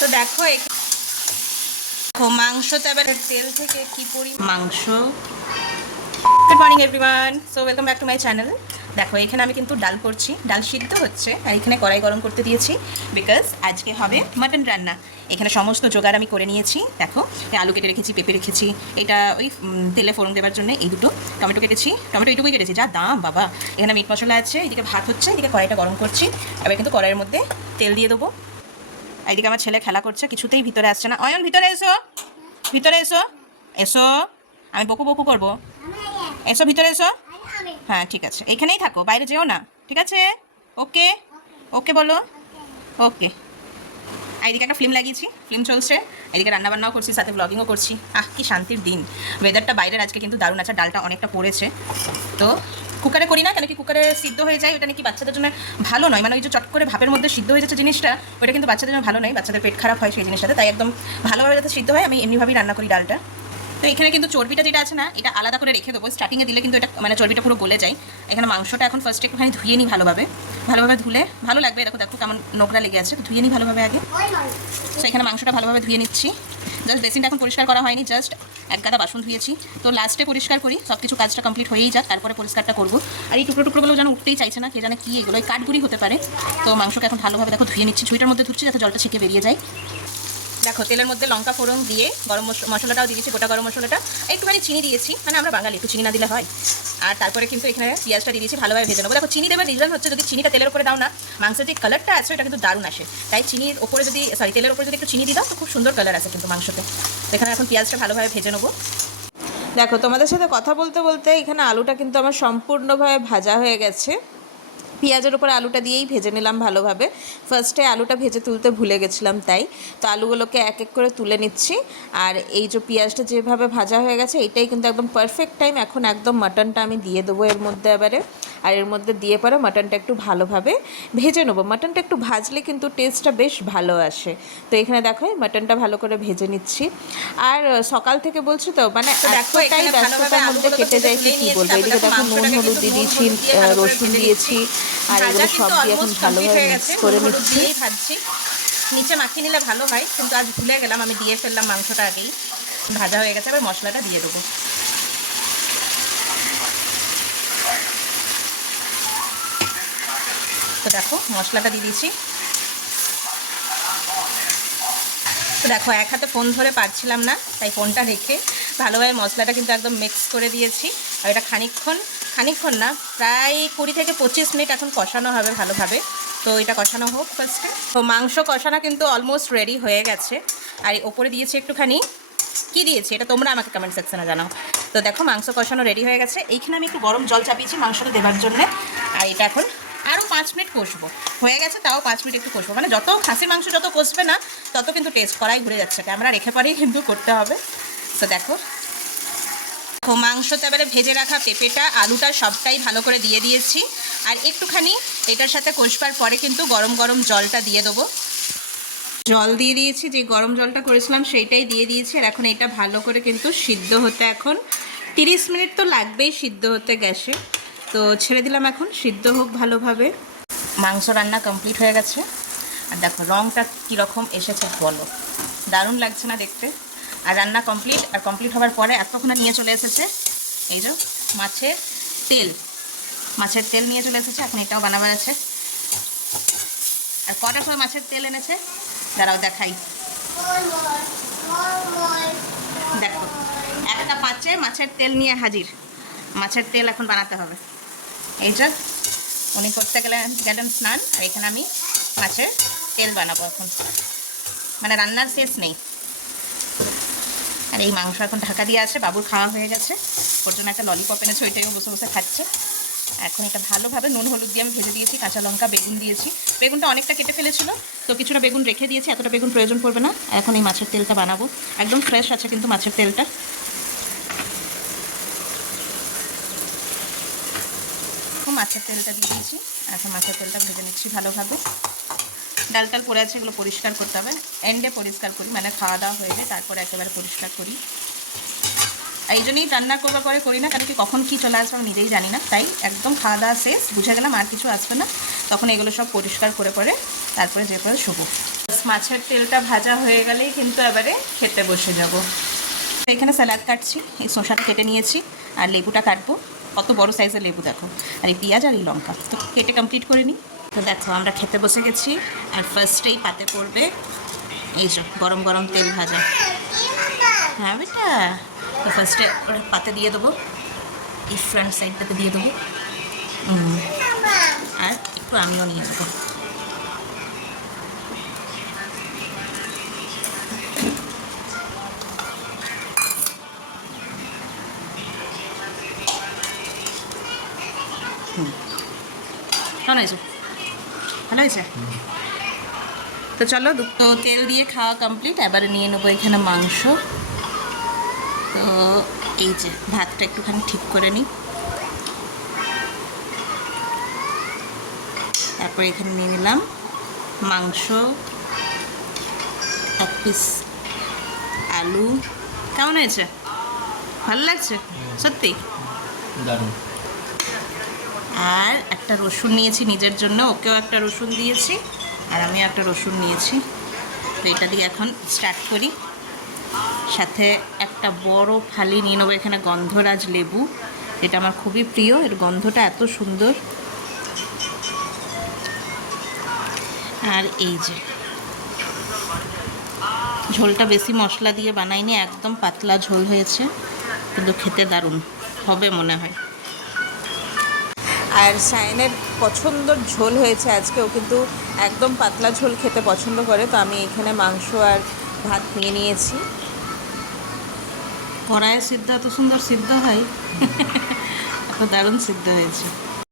তো দেখো মাংসতে এবার তেল থেকে কি মাংস। Good morning everyone, so welcome back to my channel. দেখো এখানে আমি কিন্তু ডাল করছি, ডাল সিদ্ধ হচ্ছে আর এখানে কড়াই গরম করতে দিয়েছি বিকজ আজকে হবে মাটন রান্না। এখানে সমস্ত জোগাড় আমি করে নিয়েছি। দেখো আলু কেটে রেখেছি, পেঁপে রেখেছি, এটা ওই তেলে ফোড়ন দেওয়ার জন্য এই দুটো, টমেটো কেটেছি, টমেটো এইটুকুই কেটেছি, যা দাম বাবা। এখানে মিট মশলা আছে, এদিকে ভাত হচ্ছে, এদিকে কড়াইটা গরম করছি। এবার কিন্তু কড়াইয়ের মধ্যে তেল দিয়ে দেবো। এইদিকে আমার ছেলে খেলা করছে, কিছুতেই ভিতরে আসছে না। অয়ন ভিতরে এসো, ভিতরে এসো, এসো, আমি বকু বকু করবো, এসো ভিতরে এসো। হ্যাঁ ঠিক আছে, এইখানেই থাকো, বাইরে যেও না, ঠিক আছে? ওকে ওকে বলো, ওকে। এইদিকে একটা ফিল্ম লাগিয়েছি, ফিল্ম চলছে, এদিকে রান্নাবান্নাও করছি, সাথে ব্লগিংও করছি। কি শান্তির দিন। ওয়েদারটা বাইরের আজকে কিন্তু দারুণ আছে, ডালটা অনেকটা পড়েছে। তো কুকারে করি না কেন কি, কুকারে সিদ্ধ হয়ে যায়, ওটা নাকি বাচ্চাদের জন্য ভালো নয়। মানে ওই যে চট করে ভাপের মধ্যে সিদ্ধ হয়ে যাচ্ছে জিনিসটা, ওটা কিন্তু বাচ্চাদের জন্য ভালো নয়, বাচ্চাদের পেট খারাপ হয় সেই জিনিসটাতে। তাই একদম ভালোভাবে যাতে সিদ্ধ হয় আমি এমনিভাবেই রান্না করি ডালটা। তো এখানে কিন্তু চর্বিটা যেটা আছে না, এটা আলাদা করে রেখে দেবো, স্টার্টিংয়ে দিলে কিন্তু এটা মানে চর্বিটা পুরো গলে যায়। এখানে মাংসটা এখন ফার্স্টে একটুখানি ধুয়ে নিই ভালোভাবে, ভালোভাবে ধুলে ভালো লাগবে। দেখো দেখো কেমন নোংরা লেগে আছে, ধুয়ে নিই ভালোভাবে আগে। তো এখানে মাংসটা ভালোভাবে ধুয়ে নিচ্ছি। জাস্ট বেসিনটা এখন পরিষ্কার করা হয়নি, জাস্ট এক গাদা বাসন ধুয়েছি। তো লাস্টে পরিষ্কার করি, সব কিছু কাজটা কমপ্লিট হয়েই যাক, তারপরে পরিষ্কারটা করবো। আর এই টুকরো টুকরোগুলো যেন উঠতেই চাইছে না, কে জানে কি এগুলো, কাঠগুড়ি হতে পারে। তো মাংসকে এখন ভালোভাবে দেখো ধুয়ে নিচ্ছি, ঝুঁইটার মধ্যে ধুচ্ছি যাতে জলটা ছেঁকে বেরিয়ে যায়। দেখো তেলের মধ্যে লঙ্কা ফোড়ন দিয়ে গরম মশলাটাও দিয়েছি, গোটা গরম মশলাটা, একটুখানি চিনি দিয়েছি, মানে আমরা বাঙালি একটু চিনি না দিলে হয়। আর তারপরে কিন্তু এখানে পেঁয়াজটা দিয়ে দিয়েছি, ভালোভাবে ভেজে নেবো। দেখো চিনি দেবার রিজন হচ্ছে, যদি চিনিটা তেলের উপরে দাও না, মাংসের যে কালারটা আছে এটা কিন্তু দারুণ আসে। তাই চিনির ওপরে যদি তেলের উপরে যদি একটু চিনি দিই তো খুব সুন্দর কালার আসে কিন্তু মাংসতে। এখানে এখন পেঁয়াজটা ভালোভাবে ভেজে নেবো। দেখো তোমাদের সাথে কথা বলতে বলতে এখানে আলুটা কিন্তু আমার সম্পূর্ণভাবে ভাজা হয়ে গেছে। পেঁয়াজের উপর আলুটা দিয়েই ভেজে নিলাম ভালোভাবে। ফার্স্টে আলুটা ভেজে তুলতে ভুলে গেছিলাম, তাই তো আলুগুলোকে এক এক করে তুলে নিচ্ছি। আর এই যে পেঁয়াজটা যেভাবে ভাজা হয়ে গেছে, এটাই কিন্তু একদম পারফেক্ট টাইম। এখন একদম মাটনটা আমি দিয়ে দেবো এর মধ্যে এবারে। আর এর মধ্যে দিয়ে পরে মাটনটা একটু ভালোভাবে ভেজে নেবো। মাটনটা একটু ভাজলে কিন্তু টেস্টটা বেশ ভালো আসে। তো এখানে দেখো মাটনটা ভালো করে ভেজে নিচ্ছি। আর সকাল থেকে বলছি তো, মানে এতটাই ব্যস্ততার মধ্যে কেটে যায় কি বলবো। এদিকে দেখো নুন হলুদ দিয়ে দিয়েছি, রসুন দিয়েছি, আর এগুলো সব দিয়ে এখন ভালোভাবে মিক্স করে নিচ্ছি। ভাজছি, নিচে মাখিয়ে নিলে ভালো হয়, কিন্তু আজ ভুলে গেলাম, আমি দিয়ে ফেললাম মাংসটা আগেই। ভাজা হয়ে গেছে, এবার মশলাটা দিয়ে দেবো। তো দেখো মশলাটা দিয়ে দিয়েছি। তো দেখো এক হাতে ফোন ধরে পারছিলাম না, তাই ফোনটা রেখে ভালোভাবে মশলাটা কিন্তু একদম মিক্স করে দিয়েছি। আর এটা খানিকক্ষণ না, প্রায় 20 থেকে 25 মিনিট এখন কষানো হবে ভালোভাবে। তো এটা কষানো হোক ফার্স্টে। তো মাংস কষানো কিন্তু অলমোস্ট রেডি হয়ে গেছে। আর ওপরে দিয়েছি একটুখানি, কি দিয়েছি এটা তোমরা আমাকে কমেন্ট সেকশনে জানাও। তো দেখো মাংস কষানো রেডি হয়ে গেছে। এইখানে আমি একটু গরম জল চাপিয়েছি মাংসটা দেওয়ার জন্য। আর এটা এখন আরও 5 মিনিট কষবো, হয়ে গেছে তাও 5 মিনিট একটু কষবো। মানে যত খাসির মাংস যত কষবে না, তত কিন্তু টেস্ট করাই ঘুরে যাচ্ছে, ক্যামেরা রেখে পরেই কিন্তু করতে হবে। তো দেখো মাংসতে এবারে ভেজে রাখা পেঁপেটা, আলুটা সবটাই ভালো করে দিয়ে দিয়েছি। আর একটুখানি এটার সাথে কষবার পরে কিন্তু গরম গরম জলটা দিয়ে দেবো। জল দিয়ে দিয়েছি, যে গরম জলটা করেছিলাম সেইটাই দিয়ে দিয়েছি। আর এখন এটা ভালো করে কিন্তু সিদ্ধ হতে এখন 30 মিনিট তো লাগবেই সিদ্ধ হতে গ্যাসে। তো ছেড়ে দিলাম, এখন সিদ্ধ হোক ভালোভাবে। মাংস রান্না কমপ্লিট হয়ে গেছে। আর দেখো রঙটা কীরকম এসেছে বলো, দারুণ লাগছে না দেখতে? আর রান্না কমপ্লিট, আর কমপ্লিট হওয়ার পরে এতক্ষণে নিয়ে চলে এসেছে এই যে মাছের তেল নিয়ে চলে এসেছে। এখন এটাও বানাবার আছে। আর কটার সময় মাছের তেল এনেছে দাঁড়াও দেখাই। দেখো একটা পাত্রে মাছের তেল নিয়ে হাজির। মাছের তেল এখন বানাতে হবে। এই যে উনি করতে গেলেন স্নান, আর এখানে আমি মাছের তেল বানাবো এখন। মানে রান্নার শেষ নেই। আর এই মাংস এখন ঢাকা দিয়ে আছে, বাবুর খাওয়া হয়ে গেছে, ওর জন্য একটা ললিপপ এনেছে, ওইটাইও বসে বসে খাচ্ছে। এখন এটা ভালোভাবে নুন হলুদ দিয়ে আমি ভেজে দিয়েছি, কাঁচা লঙ্কা বেগুন দিয়েছি। বেগুনটা অনেকটা কেটে ফেলেছিল, তো কিছুটা বেগুন রেখে দিয়েছি, এতটা বেগুন প্রয়োজন পড়বে না। এখন এই মাছের তেলটা বানাবো, একদম ফ্রেশ আছে কিন্তু মাছের তেলটা। মাছের তেলটা দিয়ে দিয়েছি, এখন মাছের তেলটা ভেজে নিচ্ছি ভালোভাবে। ডাল টাল পড়ে আছে, এগুলো পরিষ্কার করতে হবে। এন্ডে পরিষ্কার করি, মানে খাওয়া দাওয়া হয়ে যায় তারপরে একেবারে পরিষ্কার করি। এই জন্যই রান্না করবার পরে করি না, কারণ কি কখন কী চলে আসবে আমি নিজেই জানি না। তাই একদম খাওয়া দাওয়া শেষ বুঝে গেলাম আর কিছু আসবে না, তখন এগুলো সব পরিষ্কার করে পরে তারপরে যে পরে শুভ। মাছের তেলটা ভাজা হয়ে গেলেই কিন্তু এবারে খেতে বসে যাব। এখানে স্যালাড কাটছি, এই শসাটা কেটে নিয়েছি আর লেবুটা কাটবো। কত বড় সাইজের লেবু দেখো, আর এই পেঁয়াজ আর এই লঙ্কা তো কেটে কমপ্লিট করে নিই। তো দেখো আমরা খেতে বসে গেছি। আর ফার্স্টেই পাতে পড়বে এই যে গরম গরম তেল ভাজা। হ্যাঁ বেটা, তো ফার্স্টে পাতে দিয়ে দেবো, এই ফ্রন্ট সাইডটাতে দিয়ে দেবো, আর একটু আমিও নিয়ে দেবো। কেমন হয়েছে? ভালো হয়েছে? তো চলো, তো তেল দিয়ে খাওয়া কমপ্লিট। এবারে নিয়ে নেবো এখানে মাংস। তো এই যে ভাতটা একটুখানি ঠিক করে নিই, তারপর এখানে নিয়ে নিলাম মাংস, এক পিস আলু। কেমন হয়েছে? ভালো লাগছে সত্যি? দারুণ। আর একটা রসুন নিয়েছি নিজের জন্য, ওকেও একটা রসুন দিয়েছি আর আমিও একটা রসুন নিয়েছি। তো এটা দিয়ে এখন স্টার্ট করি। সাথে একটা বড় ফালি নিয়ে নেবো এখানে গন্ধরাজ লেবু, এটা আমার খুবই প্রিয়, এর গন্ধটা এত সুন্দর। আর এই যে ঝোলটা বেশি মশলা দিয়ে বানাইনি, একদম পাতলা ঝোল হয়েছে, কিন্তু খেতে দারুণ হবে মনে হয়। আর সায়নের পছন্দর ঝোল হয়েছে আজকে, ও কিন্তু একদম পাতলা ঝোল খেতে পছন্দ করে। তো আমি এখানে মাংস আর ভাত নিয়ে নিয়েছি। কড়াইয়ে সিদ্ধ এত সুন্দর সিদ্ধ হয়, এত দারুণ সিদ্ধ হয়েছে।